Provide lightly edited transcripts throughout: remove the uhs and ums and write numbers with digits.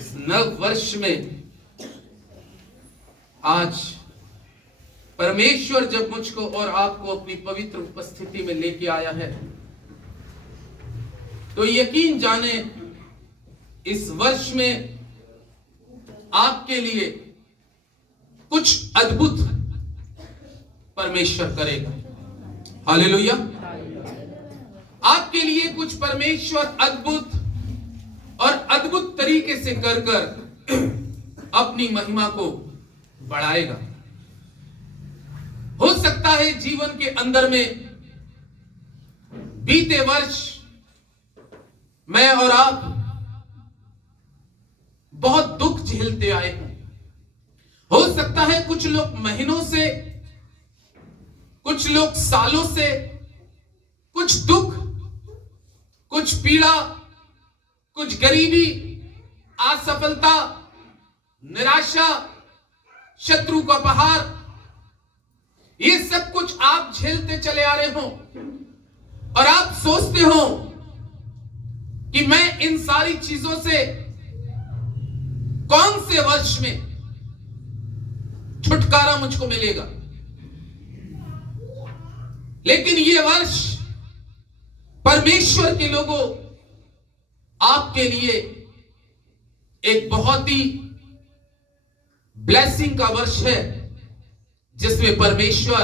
इस नव वर्ष में आज परमेश्वर जब मुझको और आपको अपनी पवित्र उपस्थिति में लेके आया है, तो यकीन जाने इस वर्ष में आपके लिए कुछ अद्भुत परमेश्वर करेगा। हालेलुया। आपके लिए कुछ परमेश्वर अद्भुत और अद्भुत तरीके से कर कर अपनी महिमा को बढ़ाएगा। हो सकता है जीवन के अंदर में बीते वर्ष मैं और आप बहुत दुख झेलते आए हैं। हो सकता है कुछ लोग महीनों से, कुछ लोग सालों से, कुछ दुख, कुछ पीड़ा, कुछ गरीबी, असफलता, निराशा, शत्रु का पहाड़, ये सब कुछ आप झेलते चले आ रहे हो और आप सोचते हो कि मैं इन सारी चीजों से कौन से वर्ष में छुटकारा मुझको मिलेगा। लेकिन ये वर्ष परमेश्वर के लोगों आपके लिए एक बहुत ही ब्लेसिंग का वर्ष है, जिसमें परमेश्वर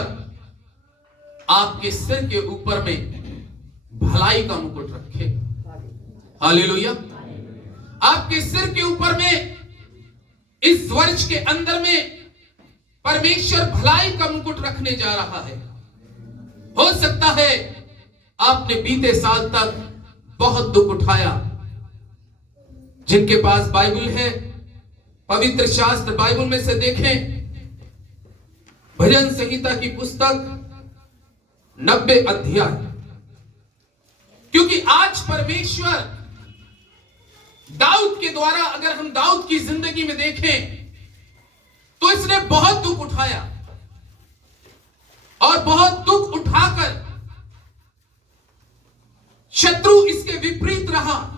आपके सिर के ऊपर में भलाई का मुकुट रखेगा। हालेलुया। आपके सिर के ऊपर में इस वर्ष के अंदर में परमेश्वर भलाई का मुकुट रखने जा रहा है। हो सकता है आपने बीते साल तक बहुत दुख उठाया। जिनके पास बाइबल है, पवित्र शास्त्र बाइबल में से देखें, भजन संहिता की पुस्तक 90 अध्याय। क्योंकि आज परमेश्वर दाऊद के द्वारा, अगर हम दाऊद की जिंदगी में देखें तो इसने बहुत दुख उठाया और बहुत दुख उठाकर शत्रु इसके विपरीत रहा।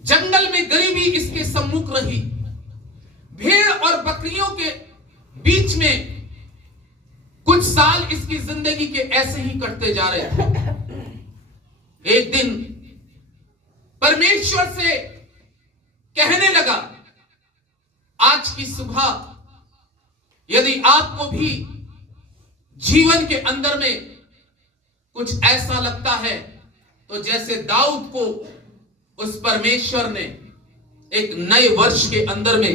जंगल में गरीबी इसके सम्मुख रही। भेड़ और बकरियों के बीच में कुछ साल इसकी जिंदगी के ऐसे ही कटते जा रहे थे। एक दिन परमेश्वर से कहने लगा, आज की सुबह यदि आपको भी जीवन के अंदर में कुछ ऐसा लगता है, तो जैसे दाऊद को उस परमेश्वर ने एक नए वर्ष के अंदर में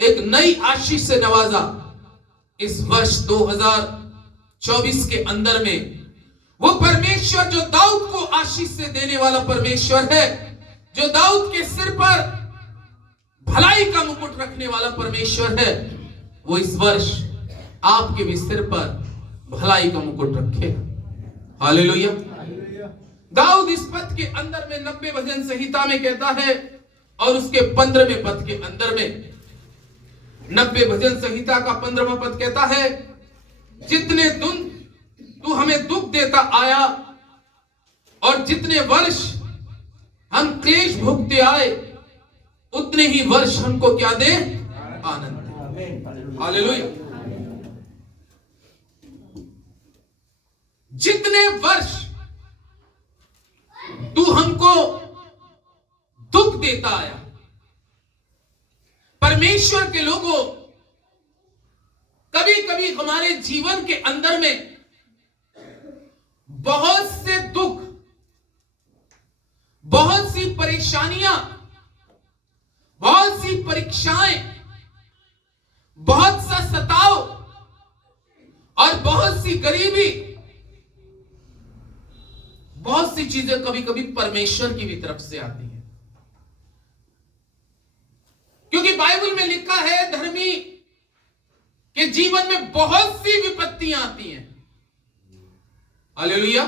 एक नई आशीष से नवाजा, इस वर्ष 2024 के अंदर में वो परमेश्वर जो दाऊद को आशीष से देने वाला परमेश्वर है, जो दाऊद के सिर पर भलाई का मुकुट रखने वाला परमेश्वर है, वो इस वर्ष आपके भी सिर पर भलाई का मुकुट रखेगा। हालेलुया। दाऊद इस पद के अंदर में 90 भजन संहिता में कहता है और उसके 15वें पद के अंदर में, 90 भजन संहिता का 15वां पद कहता है, जितने दिन तू हमें दुख देता आया और जितने वर्ष हम क्लेश भोगते आए, उतने ही वर्ष हमको क्या दे? आनंद। हालेलुया। जितने वर्ष तू हमको दुख देता आया। परमेश्वर के लोगों, कभी कभी हमारे जीवन के अंदर में बहुत से दुख, बहुत सी परेशानियां, बहुत सी परीक्षाएं, बहुत सा सताव और बहुत सी गरीबी, बहुत सी चीजें कभी कभी परमेश्वर की भी तरफ से आती हैं। क्योंकि बाइबल में लिखा है, धर्मी के जीवन में बहुत सी विपत्तियां आती हैं। हालेलुया।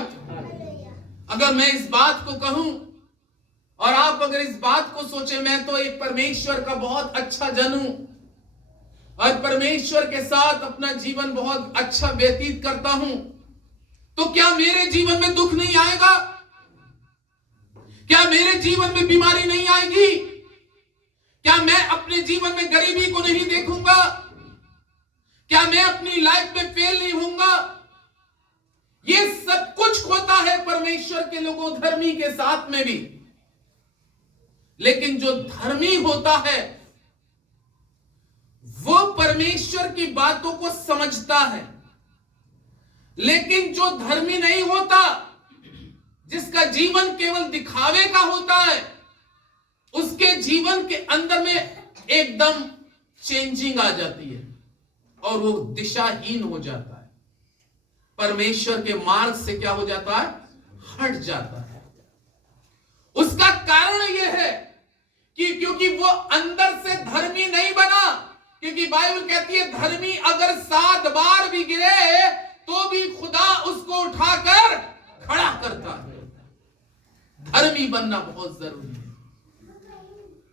अगर मैं इस बात को कहूं और आप अगर इस बात को सोचें, मैं तो एक परमेश्वर का बहुत अच्छा जन हूं और परमेश्वर के साथ अपना जीवन बहुत अच्छा व्यतीत करता हूं, तो क्या मेरे जीवन में दुख नहीं आएगा? क्या मेरे जीवन में बीमारी नहीं आएगी? के लोगों, धर्मी के साथ में भी। लेकिन जो धर्मी होता है वो परमेश्वर की बातों को समझता है। लेकिन जो धर्मी नहीं होता, जिसका जीवन केवल दिखावे का होता है, उसके जीवन के अंदर में एकदम चेंजिंग आ जाती है और वो दिशाहीन हो जाता है, परमेश्वर के मार्ग से क्या हो जाता है, हट जाता है। उसका कारण यह है कि क्योंकि वो अंदर से धर्मी नहीं बना। क्योंकि बाइबल कहती है धर्मी अगर 7 बार भी गिरे तो भी खुदा उसको उठाकर खड़ा करता है। धर्मी बनना बहुत जरूरी है।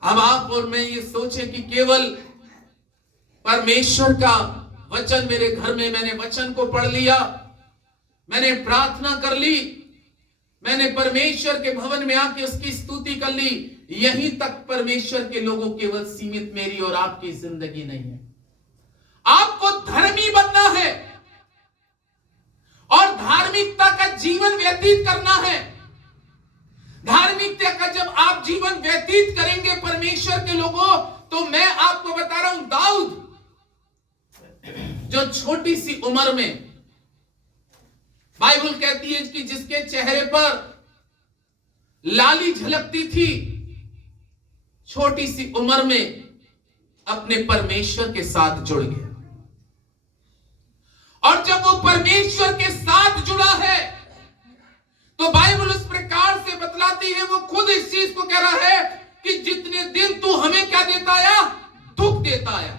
अब आप और मैं ये सोचें कि केवल परमेश्वर का वचन मेरे घर में, मैंने वचन को पढ़ लिया, मैंने प्रार्थना कर ली, मैंने परमेश्वर के भवन में आके उसकी स्तुति कर ली, यहीं तक परमेश्वर के लोगों केवल सीमित मेरी और आपकी जिंदगी नहीं है। आपको धर्मी बनना है और धार्मिकता का जीवन व्यतीत करना है। धार्मिकता का जब आप जीवन व्यतीत करेंगे परमेश्वर के लोगों, तो मैं आपको बता रहा हूं, दाऊद जो छोटी सी उम्र में, बाइबल कहती है कि जिसके चेहरे पर लाली झलकती थी, छोटी सी उम्र में अपने परमेश्वर के साथ जुड़ गया। और जब वो परमेश्वर के साथ जुड़ा है तो बाइबल उस प्रकार से बतलाती है, वो खुद इस चीज को कह रहा है कि जितने दिन तू हमें क्या देता आया, दुख देता आया।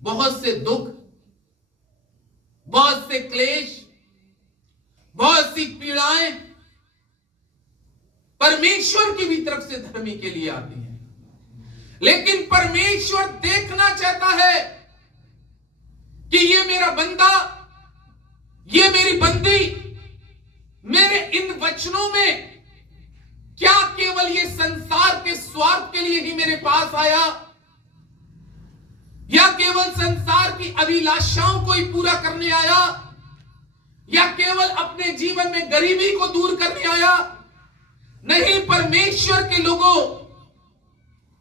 बहुत से दुख, बहुत से क्लेश, बहुत सी पीड़ाएं परमेश्वर की भी तरफ से धर्मी के लिए आती हैं। लेकिन परमेश्वर देखना चाहता है कि ये मेरा बंदा, ये मेरी बंदी, मेरे इन वचनों में क्या केवल ये संसार के स्वार्थ के लिए ही मेरे पास आया, या केवल संसार की अभिलाषाओं को ही पूरा करने आया, या केवल अपने जीवन में गरीबी को दूर करने आया। नहीं, परमेश्वर के लोगों,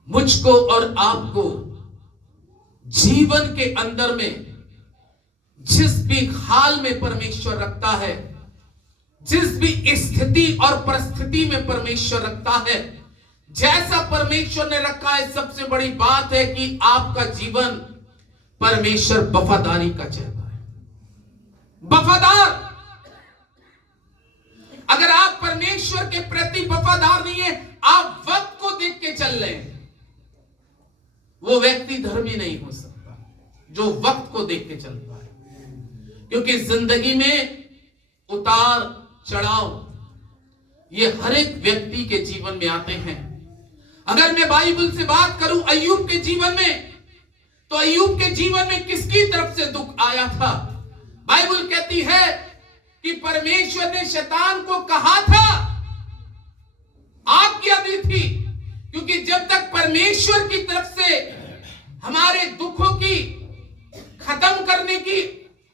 मुझको और आपको जीवन के अंदर में जिस भी हाल में परमेश्वर रखता है, जिस भी स्थिति और परिस्थिति में परमेश्वर रखता है, जैसा परमेश्वर ने रखा है, सबसे बड़ी बात है कि आपका जीवन परमेश्वर वफादारी का चाहता है। वफादार, अगर आप परमेश्वर के प्रति वफादार नहीं है, आप वक्त को देख के चल रहे हैं, वो व्यक्ति धर्मी नहीं हो सकता जो वक्त को देख के चलता है। क्योंकि जिंदगी में उतार चढ़ाव ये हर एक व्यक्ति के जीवन में आते हैं। अगर मैं बाइबल से बात करूं अय्यूब के जीवन में, तो अय्यूब के जीवन में किसकी तरफ से दुख आया था? बाइबल कहती है कि परमेश्वर ने शैतान को कहा था, आज्ञा दी थी, क्योंकि जब तक परमेश्वर की तरफ से हमारे दुखों की खत्म करने की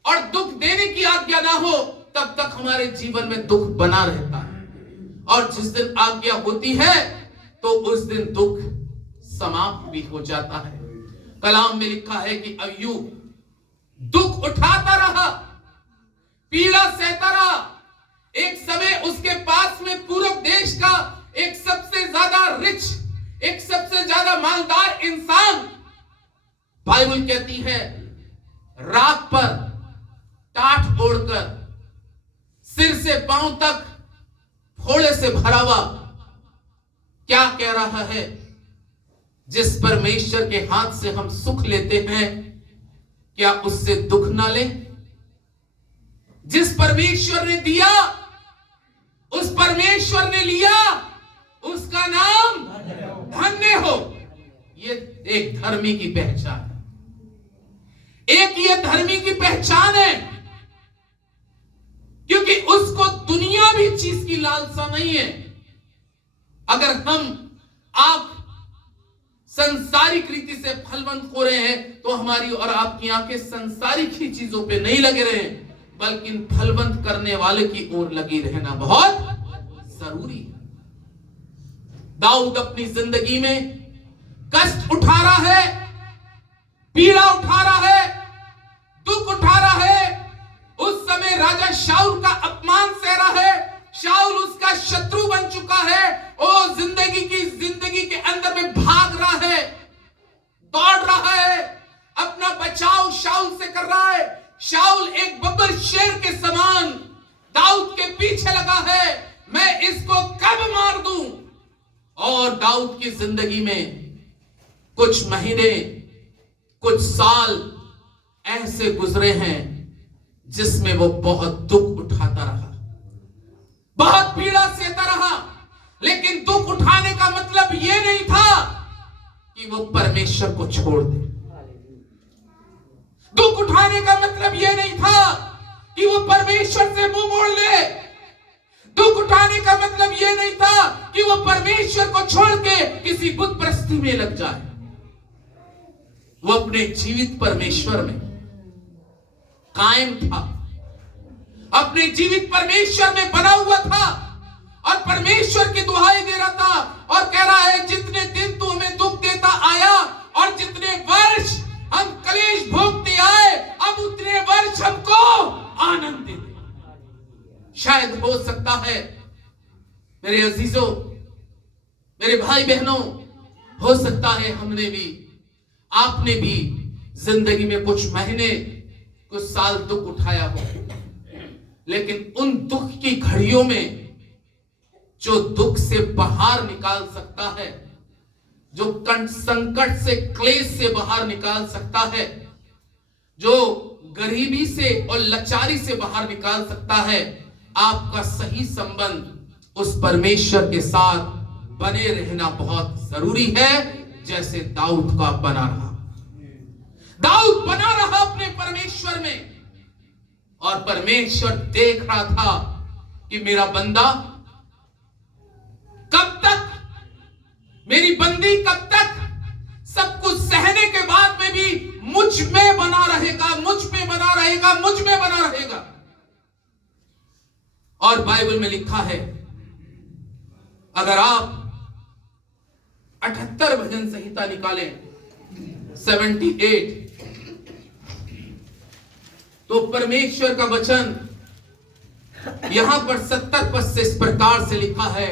और दुख देने की आज्ञा ना हो, तब तक हमारे जीवन में दुख बना रहता है। और जिस दिन आज्ञा होती है तो उस दिन दुख समाप्त भी हो जाता है। कलाम में लिखा है कि अय्यूब दुख उठाता रहा, पीड़ा सहता रहा। एक समय उसके पास में पूरब देश का एक सबसे ज्यादा रिच, एक सबसे ज्यादा मालदार इंसान, बाइबल कहती है, रात पर टाट ओढ़कर सिर से पांव तक फोड़े से भरा हुआ, क्या कह रहा है? जिस परमेश्वर के हाथ से हम सुख लेते हैं, क्या उससे दुख ना ले? जिस परमेश्वर ने दिया, उस परमेश्वर ने लिया, उसका नाम धन्य हो। ये एक धर्मी की पहचान है। एक ये धर्मी की पहचान है, क्योंकि उसको दुनिया भी चीज की लालसा नहीं है। अगर आप संसारिक रीति से फलवंत हो रहे हैं, तो हमारी और आपकी आंखें संसारिक ही चीजों पे नहीं लगे रहे, बल्कि फलवंत करने वाले की ओर लगी रहना बहुत जरूरी है। दाऊद अपनी जिंदगी में कष्ट उठा रहा है, पीड़ा उठा रहा है, दुख उठा रहा है। उस समय राजा शाऊल का अपमान सह रहा है, शाऊल उसका शत्रु बन चुका है। ओ जिंदगी के अंदर में भाग रहा है, दौड़ रहा है, अपना बचाव शाऊल से कर रहा है। शाऊल एक बब्बर शेर के समान दाऊद के पीछे लगा है, मैं इसको कब मार दूं। और दाऊद की जिंदगी में कुछ महीने, कुछ साल ऐसे गुजरे हैं जिसमें वो बहुत दुख उठाता रहा, बहुत पीड़ा सहता रहा। लेकिन दुख उठाने का मतलब यह नहीं था कि वो परमेश्वर को छोड़ दे। दुख उठाने का मतलब यह नहीं था कि वो परमेश्वर से मुंह मोड़ ले। दुख उठाने का मतलब यह नहीं था कि वो परमेश्वर को छोड़ के किसी बुत परस्ती में लग जाए। वो अपने जीवित परमेश्वर में कायम था, अपने जीवित परमेश्वर में बना हुआ था और परमेश्वर की दुहाई दे रहा था और कह रहा है, जितने दिन तू हमें दुख देता आया और जितने वर्ष हम कलेश भोगते आए, अब उतने वर्ष हमको आनंद दे दे। शायद हो सकता है मेरे अजीजों, मेरे भाई बहनों, हो सकता है हमने भी, आपने भी जिंदगी में कुछ महीने, कुछ साल दुख उठाया हो। लेकिन उन दुख की घड़ियों में जो दुख से बाहर निकाल सकता है, जो संकट से, क्लेश से बाहर निकाल सकता है, जो गरीबी से और लाचारी से बाहर निकाल सकता है, आपका सही संबंध उस परमेश्वर के साथ बने रहना बहुत जरूरी है। जैसे दाऊद का बना रहा, दाऊद बना रहा अपने परमेश्वर में, और परमेश्वर देख रहा था कि मेरा बंदा कब तक, मेरी बंदी कब तक सब कुछ सहने के बाद में भी मुझ में बना रहेगा, मुझ में बना रहेगा, मुझ में बना रहेगा। और बाइबल में लिखा है, अगर आप 78 भजन संहिता निकालें, 78, तो परमेश्वर का वचन यहां पर 70 पद से इस प्रकार से लिखा है,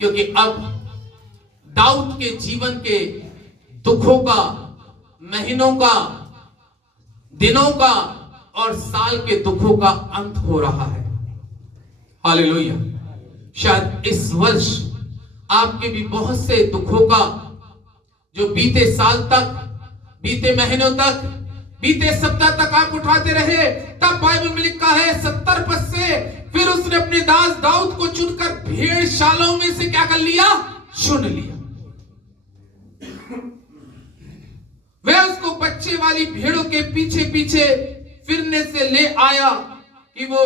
क्योंकि अब दाऊद के जीवन के दुखों का, महीनों का, दिनों का और साल के दुखों का अंत हो रहा है। हालेलुया। शायद इस वर्ष आपके भी बहुत से दुखों का, जो बीते साल तक, बीते महीनों तक, बीते सप्ताह तक आप उठाते रहे, तब बाइबल में लिखा है 70 पद से, फिर उसने अपने दास दाऊद को चुनकर भेड़ शालाओं में से क्या कर लिया, चुन लिया। वह उसको बच्चे वाली भेड़ों के पीछे पीछे फिरने से ले आया कि वो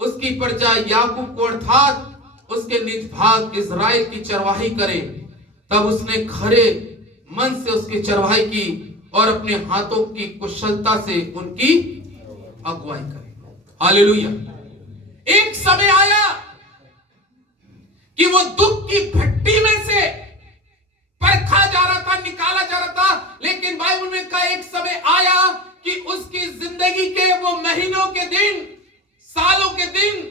उसकी प्रजा याकूब को अर्थात उसके निज भाग इज़राइल की चरवाही करे। तब उसने खरे मन से उसकी चरवाही की और अपने हाथों की कुशलता से उनकी अगुवाई करे। हालेलुया। एक समय आया कि वो दुख की भट्टी में से परखा जा रहा था, निकाला जा रहा था, लेकिन बाइबल में का एक समय आया कि उसकी जिंदगी के वो महीनों के दिन, सालों के दिन,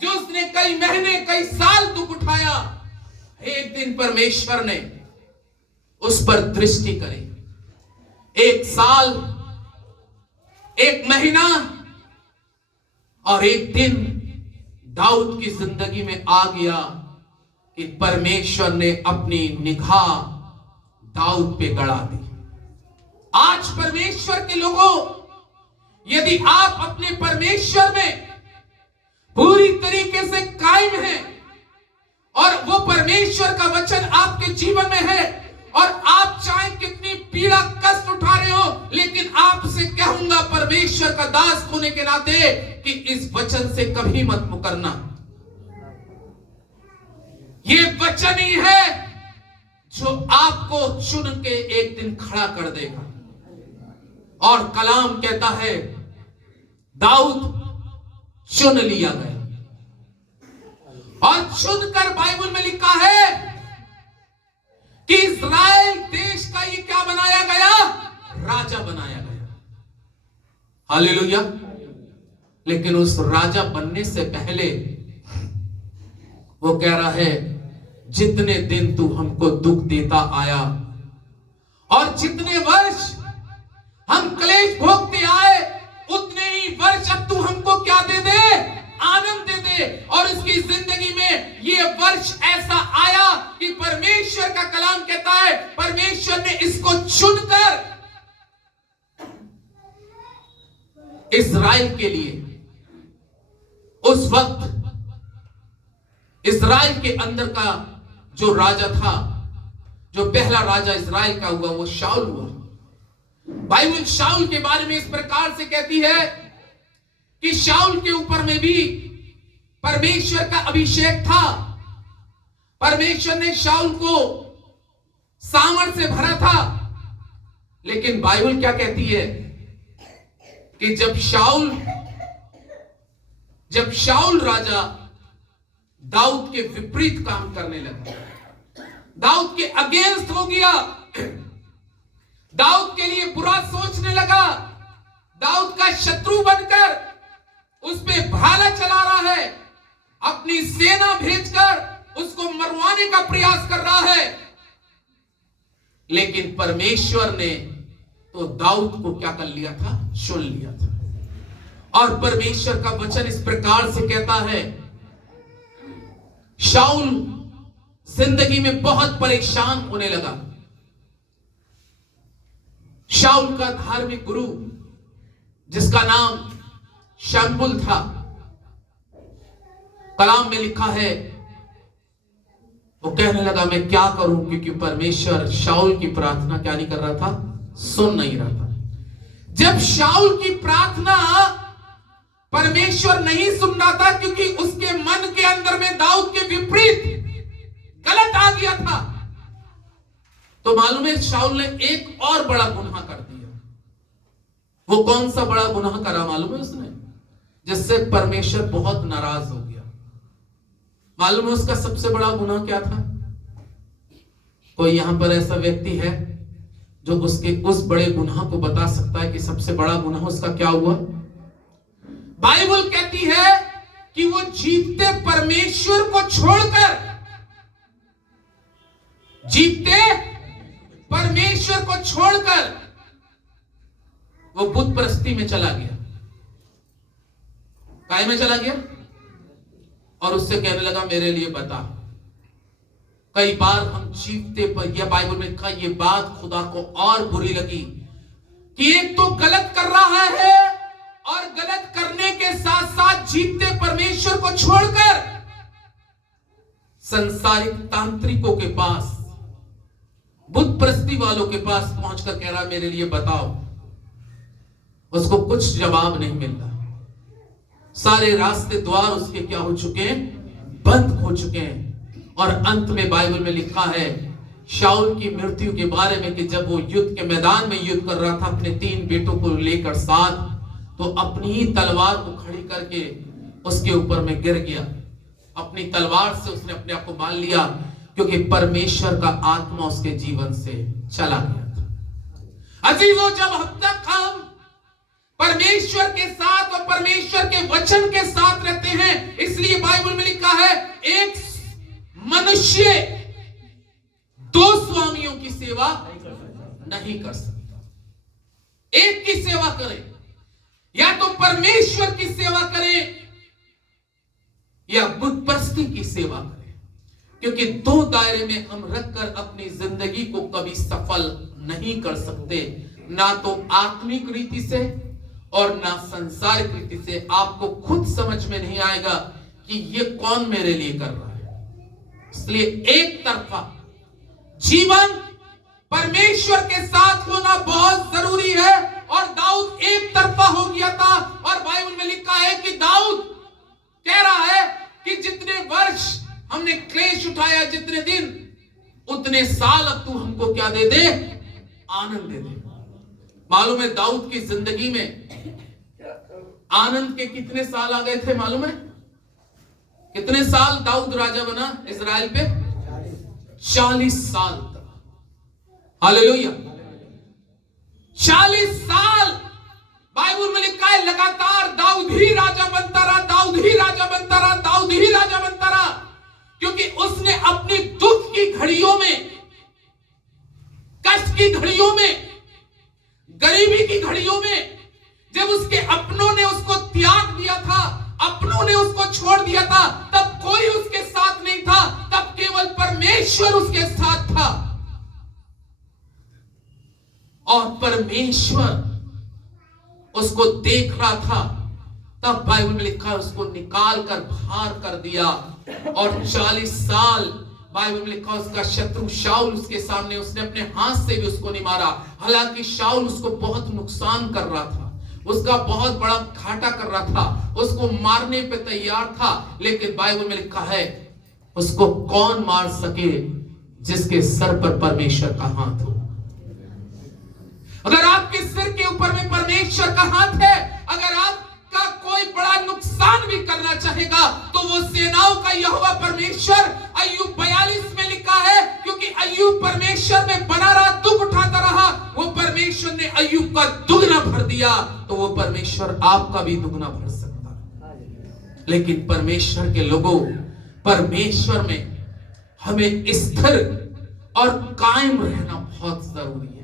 जो उसने कई महीने, कई साल दुख उठाया, एक दिन परमेश्वर ने उस पर दृष्टि करी। एक साल, एक महीना और एक दिन दाऊद की जिंदगी में आ गया कि परमेश्वर ने अपनी निगाह दाऊद पे गड़ा दी। आज परमेश्वर के लोगों, यदि आप अपने परमेश्वर में पूरी तरीके से कायम हैं और वो परमेश्वर का वचन आपके जीवन में है, और आप चाहे कितनी पीड़ा कष्ट उठा रहे हो, लेकिन आपसे कहूंगा परमेश्वर का दास होने के नाते कि इस वचन से कभी मत मुकरना। ये वचन ही है जो आपको चुन के एक दिन खड़ा कर देगा। और कलाम कहता है दाऊद चुन लिया गया और चुनकर बाइबल में लिखा है कि इस्राएल देश का ये क्या बनाया गया, राजा बनाया गया। हालेलुया। लेकिन उस राजा बनने से पहले वो कह रहा है, जितने दिन तू हमको दुख देता आया और जितने वर्ष हम क्लेश भोगते आए, उतने ही वर्ष अब तू हमको क्या दे दे, आनंद दे दे। और उसकी जिंदगी में ये वर्ष ऐसा आया कि परमेश्वर का कलाम कहता है, परमेश्वर ने इसको चुनकर इस्राएल के लिए, उस वक्त इस्राएल के अंदर का जो राजा था, जो पहला राजा इस्राएल का हुआ, वो शाऊल हुआ। बाइबल शाऊल के बारे में इस प्रकार से कहती है कि शाऊल के ऊपर में भी परमेश्वर का अभिषेक था। परमेश्वर ने शाऊल को सामर्थ से भरा था। लेकिन बाइबल क्या कहती है कि जब शाऊल राजा दाऊद के विपरीत काम करने लगा, दाऊद के अगेंस्ट हो गया, दाऊद के लिए बुरा सोचने लगा, दाऊद का शत्रु बनकर उस पे भाला चला रहा है, अपनी सेना भेजकर उसको मरवाने का प्रयास कर रहा है। लेकिन परमेश्वर ने तो दाऊद को क्या कर लिया था, चुन लिया था। और परमेश्वर का वचन इस प्रकार से कहता है, शाऊल जिंदगी में बहुत परेशान होने लगा। शाऊल का धार्मिक गुरु, जिसका नाम शमूएल था, कलाम में लिखा है, वो कहने लगा मैं क्या करूं, क्योंकि परमेश्वर शाऊल की प्रार्थना क्या नहीं कर रहा था, सुन नहीं रहा था। जब शाऊल की प्रार्थना परमेश्वर नहीं सुन रहा था, क्योंकि उसके मन के अंदर में दाऊद के विपरीत गलत आ गया था, तो मालूम है शाऊल ने एक और बड़ा गुनाह कर दिया। वो कौन सा बड़ा गुनाह करा मालूम है उसने, जिससे परमेश्वर बहुत नाराज हो गया। मालूम है उसका सबसे बड़ा गुनाह क्या था? कोई यहां पर ऐसा व्यक्ति है जो उसके उस बड़े गुनाह को बता सकता है कि सबसे बड़ा गुनाह उसका क्या हुआ? बाइबल कहती है कि वो जीवते परमेश्वर को छोड़कर, जीवते परमेश्वर को छोड़कर वो बुत परस्ती में चला गया। काय में चला गया? और उससे कहने लगा मेरे लिए बता। कई बार हम जीवते पर, यह बाइबल में लिखा, ये बात खुदा को और बुरी लगी कि एक तो गलत कर रहा है और गलत करने के साथ साथ जीवते परमेश्वर को छोड़कर संसारिक तांत्रिकों के पास, बुत परस्ती वालों के पास पहुंचकर कह रहा मेरे लिए बताओ। उसको कुछ जवाब नहीं मिलता। सारे रास्ते द्वार उसके क्या हो चुके हैं? बंद हो चुके हैं। और अंत में बाइबल में लिखा है शाऊल की मृत्यु के बारे में कि जब वो युद्ध के मैदान में युद्ध कर रहा था अपने 3 बेटों को लेकर साथ, तो अपनी ही तलवार को खड़ी करके उसके ऊपर में गिर गया। अपनी तलवार से उसने अपने आप को मार लिया, क्योंकि परमेश्वर का आत्मा उसके जीवन से चला गया था। अजीजों, जब हम तक हम परमेश्वर के साथ और परमेश्वर के वचन के साथ रहते हैं, इसलिए बाइबल में लिखा है एक मनुष्य 2 स्वामियों की सेवा नहीं कर सकता। एक की सेवा करे, या तो परमेश्वर की सेवा करे या बुत परस्ती की सेवा करे, क्योंकि 2 दायरे में हम रखकर अपनी जिंदगी को कभी सफल नहीं कर सकते, ना तो आत्मिक रीति से और ना संसारिक रीति से। आपको खुद समझ में नहीं आएगा कि ये कौन मेरे लिए कर रहा है। इसलिए एक तरफा जीवन परमेश्वर के साथ होना बहुत जरूरी है। और दाऊद एक तरफा हो गया था, और बाइबल में लिखा है कि दाऊद कह रहा है कि जितने वर्ष हमने क्लेश उठाया, जितने दिन, उतने साल अब तू हमको क्या दे दे? आनंद दे दे। मालूम है दाऊद की जिंदगी में आनंद के कितने साल आ गए थे? मालूम है कितने साल दाऊद राजा बना इजराइल पे? 40 साल तक। हालेलुया। 40 साल बाइबल में लिखा है लगातार दाऊद ही राजा बनता रहा, दाऊद ही राजा बनता रहा, दाऊद ही राजा बनता रहा, क्योंकि उसने अपनी दुख की घड़ियों में, कष्ट की घड़ियों में, गरीबी की घड़ियों में, जब उसके अपनों ने उसको त्याग दिया था, अपनों ने उसको छोड़ दिया था, तब कोई उसके साथ नहीं था, तब केवल परमेश्वर उसके साथ था। और परमेश्वर उसको देख रहा था, तब बाइबल में लिखा है उसको निकाल कर बाहर कर दिया। और 40 साल बाइबल में लिखा उसका शत्रु शाऊल उसके सामने, उसने अपने हाथ से भी उसको नहीं मारा। हालांकि शाऊल उसको बहुत नुकसान कर रहा था, उसका बहुत बड़ा घाटा कर रहा था, उसको मारने पे तैयार था, लेकिन बाइबल में लिखा है उसको कौन मार सके जिसके सर पर परमेश्वर का हाथ हो। अगर आपके सिर के ऊपर में परमेश्वर का हाथ है, अगर आपका कोई बड़ा नुकसान भी करना चाहेगा, तो वो सेनाओं का यहोवा परमेश्वर, अय्यूब 42 में लिखा है, क्योंकि अय्यूब परमेश्वर में बना रहा, दुख उठाता रहा, वो परमेश्वर ने अय्यूब का दुगना भर दिया, तो वो परमेश्वर आपका भी दुगना भर सकता है। लेकिन परमेश्वर के लोगों, परमेश्वर में हमें स्थिर और कायम रहना बहुत जरूरी है।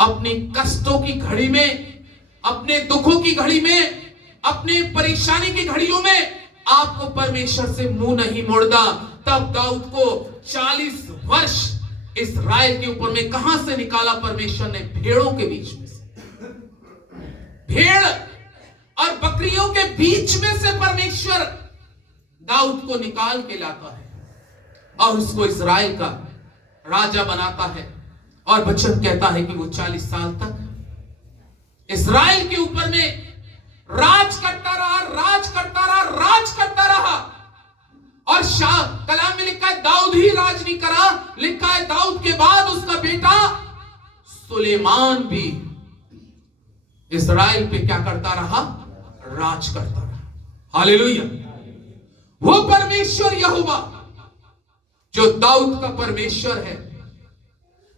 अपने कष्टों की घड़ी में, अपने दुखों की घड़ी में, अपने परेशानी की घड़ियों में आपको परमेश्वर से मुंह नहीं मोड़ना। तब दाऊद को 40 वर्ष इस्राएल के ऊपर में कहां से निकाला परमेश्वर ने? भेड़ों के बीच में से, भेड़ और बकरियों के बीच में से परमेश्वर दाऊद को निकाल के लाता है और उसको इस्राएल का राजा बनाता है। और वचन कहता है कि वो 40 साल तक इस्राएल के ऊपर में राज करता रहा, राज करता रहा, राज करता रहा। और कलाम में लिखा है दाऊद ही राज नहीं करा, लिखा है दाऊद के बाद उसका बेटा सुलेमान भी इस्राएल पे क्या करता रहा? राज करता रहा। हालेलुया। वो परमेश्वर यहोवा जो दाऊद का परमेश्वर है,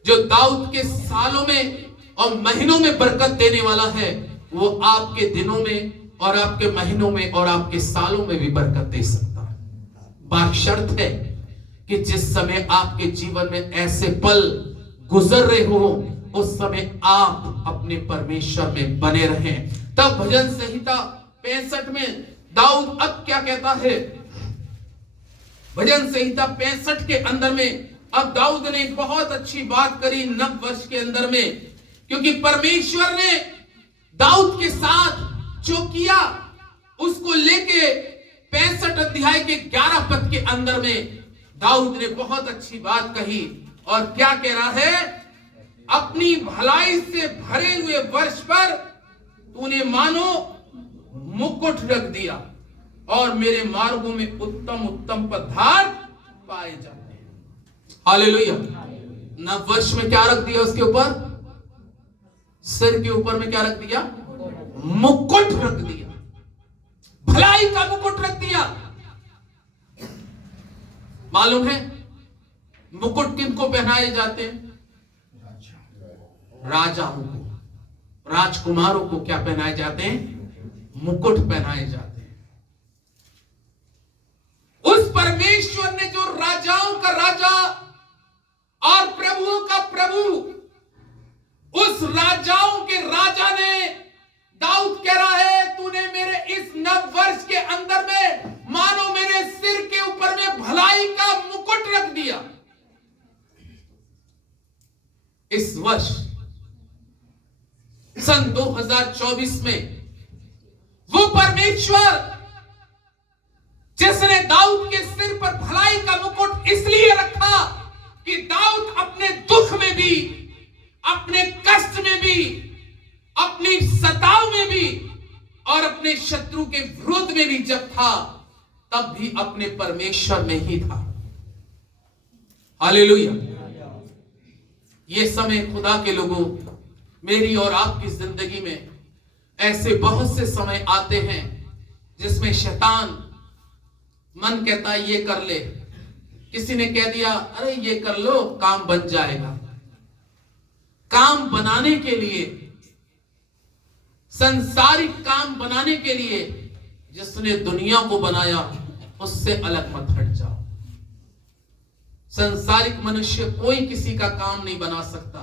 जो दाऊद के सालों में और महीनों में बरकत देने वाला है, वो आपके दिनों में और आपके महीनों में और आपके सालों में भी बरकत दे सकता है। बात शर्त है कि जिस समय आपके जीवन में ऐसे पल गुजर रहे हो, उस समय आप अपने परमेश्वर में बने रहें। तब भजन संहिता 65 में दाऊद अब क्या कहता है? भजन संहिता 65 के अंदर में अब दाऊद ने बहुत अच्छी बात करी 9 वर्ष के अंदर में, क्योंकि परमेश्वर ने दाऊद के साथ जो किया उसको लेके 65 अध्याय के 11 पद के अंदर में दाऊद ने बहुत अच्छी बात कही। और क्या कह रहा है? अपनी भलाई से भरे हुए वर्ष पर तूने मानो मुकुट रख दिया और मेरे मार्गों में उत्तम उत्तम पदार्थ पाए जाते हैं। हालेलुया। 9 वर्ष में क्या रख दिया उसके ऊपर? सिर के ऊपर में क्या रख दिया? मुकुट रख दिया, भलाई का मुकुट रख दिया। मालूम है मुकुट किनको पहनाए जाते हैं? राजाओं को, राजकुमारों को क्या पहनाए जाते हैं? मुकुट पहनाए जाते हैं। उस परमेश्वर ने जो राजाओं का राजा और प्रभुओं का प्रभु, उस राजाओं के राजा ने, दाऊद कह रहा है तूने मेरे इस 9 वर्ष के अंदर में मानो मेरे सिर के ऊपर में भलाई का मुकुट रख दिया। इस वर्ष सन 2024 में वो परमेश्वर जिसने दाऊद के सिर पर भलाई का मुकुट इसलिए रखा कि दाऊद अपने दुख में भी, अपने कष्ट में भी, अपनी सताव में भी और अपने शत्रु के विरोध में भी जब था, तब भी अपने परमेश्वर में ही था। हालेलुया। ये समय खुदा के लोगों, मेरी और आपकी जिंदगी में ऐसे बहुत से समय आते हैं जिसमें शैतान मन कहता है ये कर ले, किसी ने कह दिया अरे ये कर लो काम बन जाएगा। काम बनाने के लिए, संसारिक काम बनाने के लिए जिसने दुनिया को बनाया उससे अलग मत हट जाओ। संसारिक मनुष्य कोई किसी का काम नहीं बना सकता।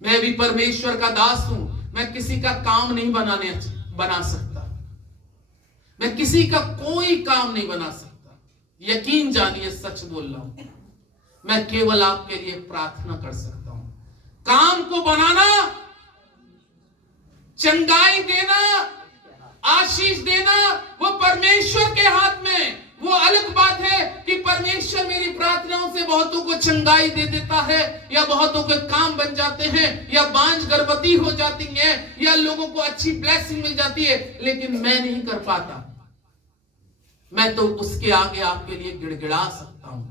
मैं भी परमेश्वर का दास हूं, मैं किसी का काम नहीं बना सकता। मैं किसी का कोई काम नहीं बना सकता। यकीन जानिए, सच बोल रहा हूं। मैं केवल आपके लिए प्रार्थना कर सकता हूं। काम को बनाना, चंगाई देना, आशीष देना वो परमेश्वर के हाथ में। वो अलग बात है कि परमेश्वर मेरी प्रार्थनाओं से बहुतों को चंगाई दे देता है, या बहुतों के काम बन जाते हैं, या बांझ गर्भवती हो जाती है, या लोगों को अच्छी ब्लेसिंग मिल जाती है, लेकिन मैं नहीं कर पाता। मैं तो उसके आगे आपके लिए गिड़गिड़ा सकता हूं,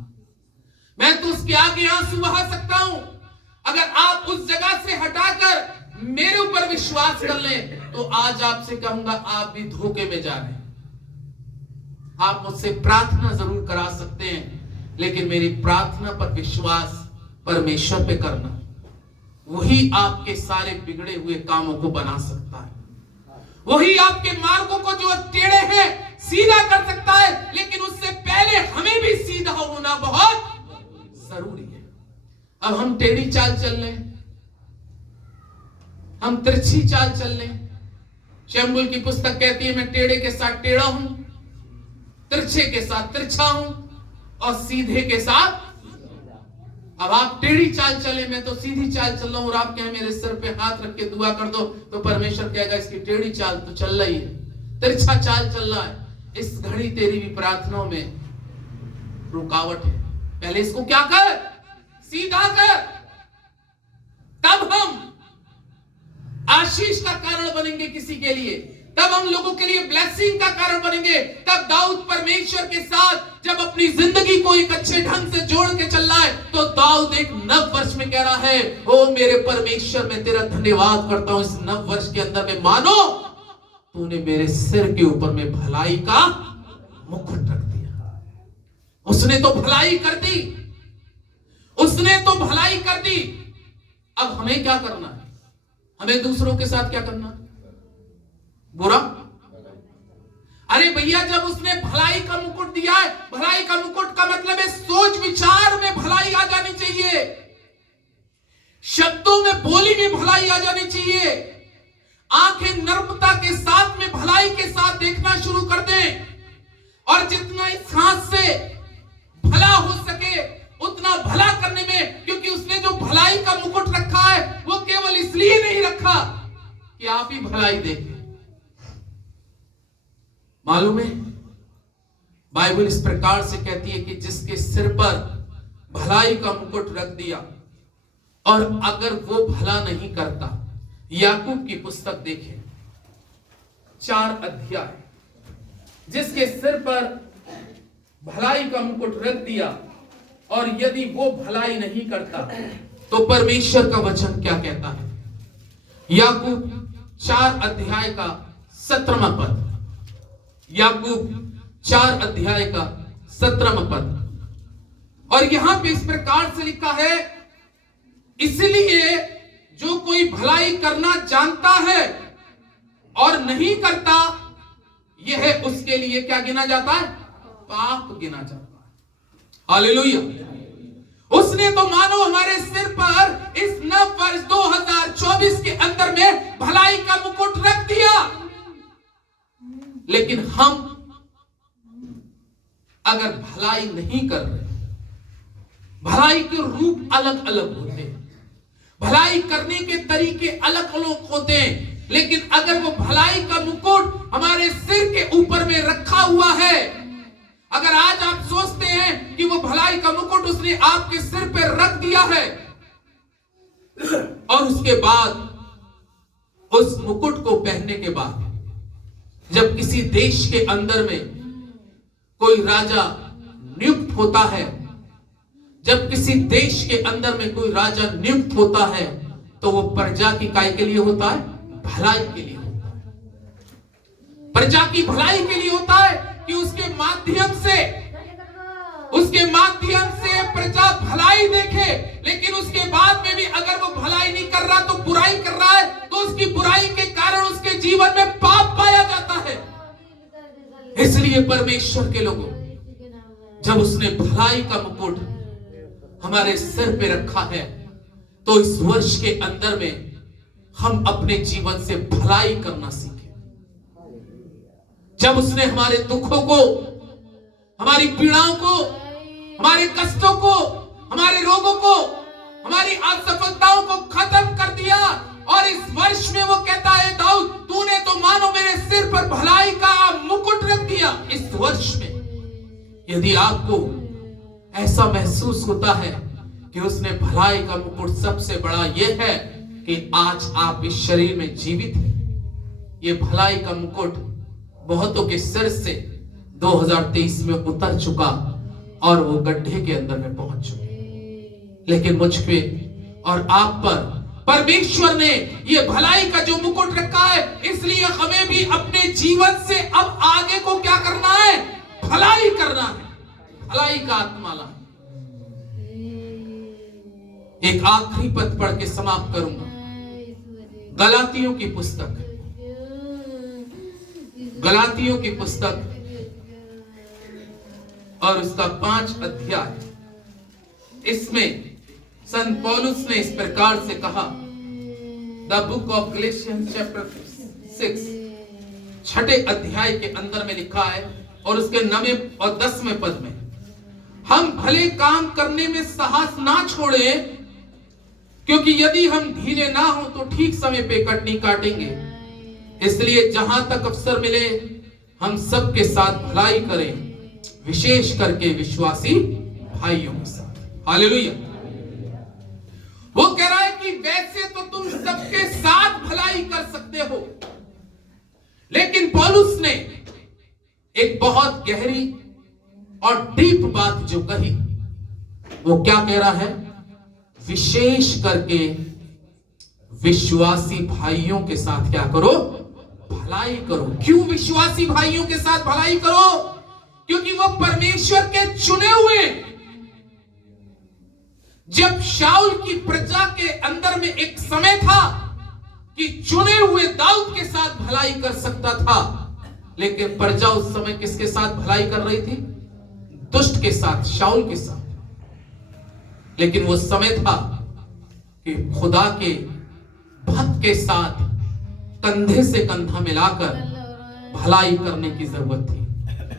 मैं तो उसके आगे आंसू बहा सकता हूं। अगर आप उस जगह से हटाकर मेरे ऊपर विश्वास कर लें तो आज आपसे कहूंगा आप भी धोखे में जा रहे हैं। आप मुझसे प्रार्थना जरूर करा सकते हैं, लेकिन मेरी प्रार्थना पर विश्वास परमेश्वर पे करना, वही आपके सारे बिगड़े हुए कामों को बना सकता है। वही आपके मार्गों को जो टेढ़े हैं सीधा कर सकता है। लेकिन उससे पहले हमें भी सीधा होना बहुत जरूरी है। अब हम टेढ़ी चाल चल रहे हैं, हम तिरछी चाल चल रहे हैं। शम्बुल की पुस्तक कहती है मैं टेढ़े के साथ टेढ़ा हूं, तिरछे के साथ तिरछा हूं और सीधे के साथ। अब आप टेढ़ी चाल चले, मैं तो सीधी चाल चल रहा हूं, और आप कहें मेरे सिर पे हाथ रख के दुआ कर दो, तो परमेश्वर कहेगा इसकी टेढ़ी चाल तो चल रही है, तिरछा चाल चल रहा है। इस घड़ी तेरी भी प्रार्थनाओं में रुकावट है। पहले इसको क्या कर, सीधा कर, तब हम आशीष का कारण बनेंगे किसी के लिए, तब हम लोगों के लिए ब्लेसिंग का कारण बनेंगे। तब दाऊद परमेश्वर के साथ जब अपनी जिंदगी को एक अच्छे ढंग से जोड़ के चल रहा है, तो दाऊद एक नव वर्ष में कह रहा है ओ मेरे परमेश्वर, मैं तेरा धन्यवाद करता हूं इस नव वर्ष के अंदर में, मानो तूने मेरे सिर के ऊपर में भलाई का मुकुट रख दिया। उसने तो भलाई कर दी, उसने तो भलाई कर दी। अब हमें क्या करना है? हमें दूसरों के साथ क्या करना है? बुरा। अरे भैया, जब उसने भलाई का मुकुट दिया है, भलाई का मुकुट का मतलब है सोच विचार में भलाई आ जानी चाहिए, शब्दों में बोली में भलाई आ जानी चाहिए, आंखें नर्मता के साथ में भलाई के साथ देखना शुरू कर दें, और जितना इस हाथ से भला हो सके उतना भला करने में। क्योंकि उसने जो भलाई का मुकुट रखा है वो केवल इसलिए नहीं रखा कि आप ही भलाई देखें। मालूम है, बाइबल इस प्रकार से कहती है कि जिसके सिर पर भलाई का मुकुट रख दिया और अगर वो भला नहीं करता, याकूब की पुस्तक देखें 4 अध्याय, जिसके सिर पर भलाई का मुकुट रख दिया और यदि वो भलाई नहीं करता, तो परमेश्वर का वचन क्या कहता है? याकूब 4 अध्याय का 17वां पद, याकूब 4 अध्याय का 17वां पद। और यहां पे इस प्रकार से लिखा है, इसलिए जो कोई भलाई करना जानता है और नहीं करता, यह उसके लिए क्या गिना जाता है? पाप गिना जाता है। हालेलुया। उसने तो मानो हमारे सिर पर इस नव वर्ष 2024 के अंदर में भलाई का मुकुट रख दिया, लेकिन हम अगर भलाई नहीं कर रहे, भलाई के रूप अलग अलग होते हैं, भलाई करने के तरीके अलग अलग होते हैं, लेकिन अगर वो भलाई का मुकुट हमारे सिर के ऊपर में रखा हुआ है, अगर आज आप सोचते हैं कि वो भलाई का मुकुट उसने आपके सिर पे रख दिया है, और उसके बाद उस मुकुट को पहनने के बाद जब किसी देश के अंदर में कोई राजा नियुक्त होता है, जब किसी देश के अंदर में कोई राजा नियुक्त होता है, तो वो प्रजा की काय के लिए होता है? भलाई के लिए होता है। प्रजा की भलाई के लिए होता है कि उसके माध्यम से उसके माध्यम से प्रजा भलाई देखे, लेकिन उसके बाद में भी अगर वो भलाई नहीं कर रहा तो बुराई कर रहा है, तो उसकी बुराई के कारण उसके जीवन में पाप पाया जाता है। इसलिए परमेश्वर के लोगों, जब उसने भलाई का मुकुट हमारे सिर पे रखा है, तो इस वर्ष के अंदर में हम अपने जीवन से भलाई करना सीखें। जब उसने हमारे दुखों को, हमारी पीड़ाओं को, हमारे कष्टों को, हमारे रोगों को, हमारी असफलताओं को खत्म कर दिया, और इस वर्ष में वो कहता है, दाऊद तूने तो मानो मेरे सिर पर भलाई का मुकुट रख दिया। इस वर्ष में यदि आपको ऐसा महसूस होता है कि उसने भलाई का मुकुट, सबसे बड़ा यह है कि आज आप इस शरीर में जीवित हैं। ये भलाई का मुकुट बहुतों के सिर से 2023 में उतर चुका और वो गड्ढे के अंदर में पहुंच चुके, लेकिन मुझ पे और आप पर परमेश्वर ने ये भलाई का जो मुकुट रखा है, इसलिए हमें भी अपने जीवन से अब आगे को क्या करना है? भलाई करना है, भलाई का आत्मा लाना। एक आखिरी पद पढ़ के समाप्त करूंगा। गलातियों की पुस्तक, गलातियों की पुस्तक और उसका 5 अध्याय, इसमें संत पौलुस ने इस प्रकार से कहा, the book of Galatians chapter 6 छठे अध्याय के अंदर में लिखा है, और उसके 9वें और 10वें पद में, हम भले काम करने में साहस ना छोड़ें, क्योंकि यदि हम ढीले ना हो तो ठीक समय पे कटनी काटेंगे। इसलिए जहां तक अवसर मिले हम सबके साथ भलाई करें, विशेष करके विश्वासी भाइयों के साथ। हालेलुया। वो कह रहा है कि वैसे तो तुम सबके साथ भलाई कर सकते हो, लेकिन पौलुस ने एक बहुत गहरी और डीप बात जो कही, वो क्या कह रहा है? विशेष करके विश्वासी भाइयों के साथ क्या करो? भलाई करो। क्यों विश्वासी भाइयों के साथ भलाई करो? क्योंकि वो परमेश्वर के चुने हुए। जब शाऊल की प्रजा के अंदर में एक समय था कि चुने हुए दाऊद के साथ भलाई कर सकता था, लेकिन प्रजा उस समय किसके साथ भलाई कर रही थी? दुष्ट के साथ, शाऊल के साथ। लेकिन वो समय था कि खुदा के भक्त के साथ कंधे से कंधा मिलाकर भलाई करने की जरूरत थी।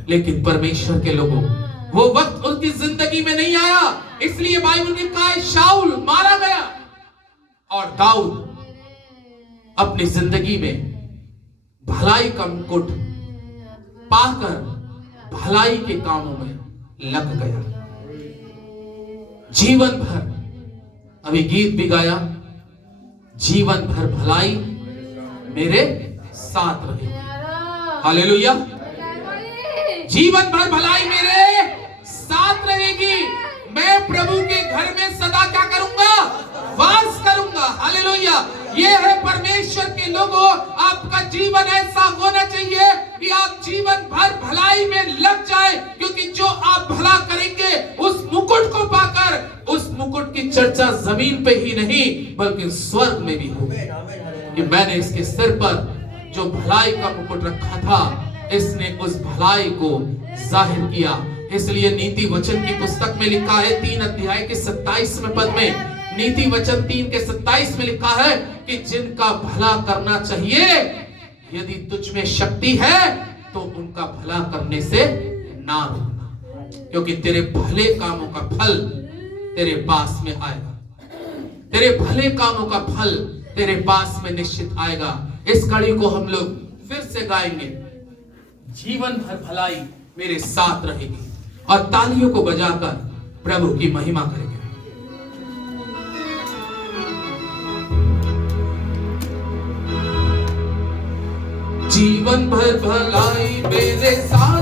लेकिन परमेश्वर के लोगों, वो वक्त उनकी जिंदगी में नहीं आया, इसलिए बाइबल में कहा है शाऊल मारा गया और दाऊद अपनी जिंदगी में भलाई का मुकुट पाकर भलाई के कामों में लग गया। जीवन भर, अभी गीत भी गाया, जीवन भर भलाई मेरे साथ रहेगी। हालेलुया। जीवन भर भलाई मेरे साथ रहेगी। मैं प्रभु के घर में सदा क्या करूंगा? वास करूंगा। हालेलुया। ये है परमेश्वर के लोगों, आपका जीवन ऐसा होना चाहिए कि आप जीवन भर भलाई में लग जाए, क्योंकि जो आप भला करेंगे उस मुकुट को पाकर, उस मुकुट की चर्चा जमीन पे ही नहीं बल्कि स्वर्ग में भी होगी कि मैंने इसके सिर पर जो भलाई का मुकुट रखा था, इसने उस भलाई को जाहिर किया। इसलिए नीति वचन की पुस्तक में लिखा है 3 अध्याय के 27वें पद में, नीति वचन 3 के 27 में लिखा है कि जिनका भला करना चाहिए, यदि तुझ में शक्ति है तो उनका भला करने से ना रुकना, क्योंकि तेरे भले कामों का फल तेरे पास में आएगा। तेरे भले कामों का फल तेरे पास में निश्चित आएगा। इस कड़ी को हम लोग फिर से गाएंगे, जीवन भर भलाई मेरे साथ रहेगी, और तालियों को बजाकर प्रभु की महिमा करेंगे। जीवन भर भलाई मेरे साथ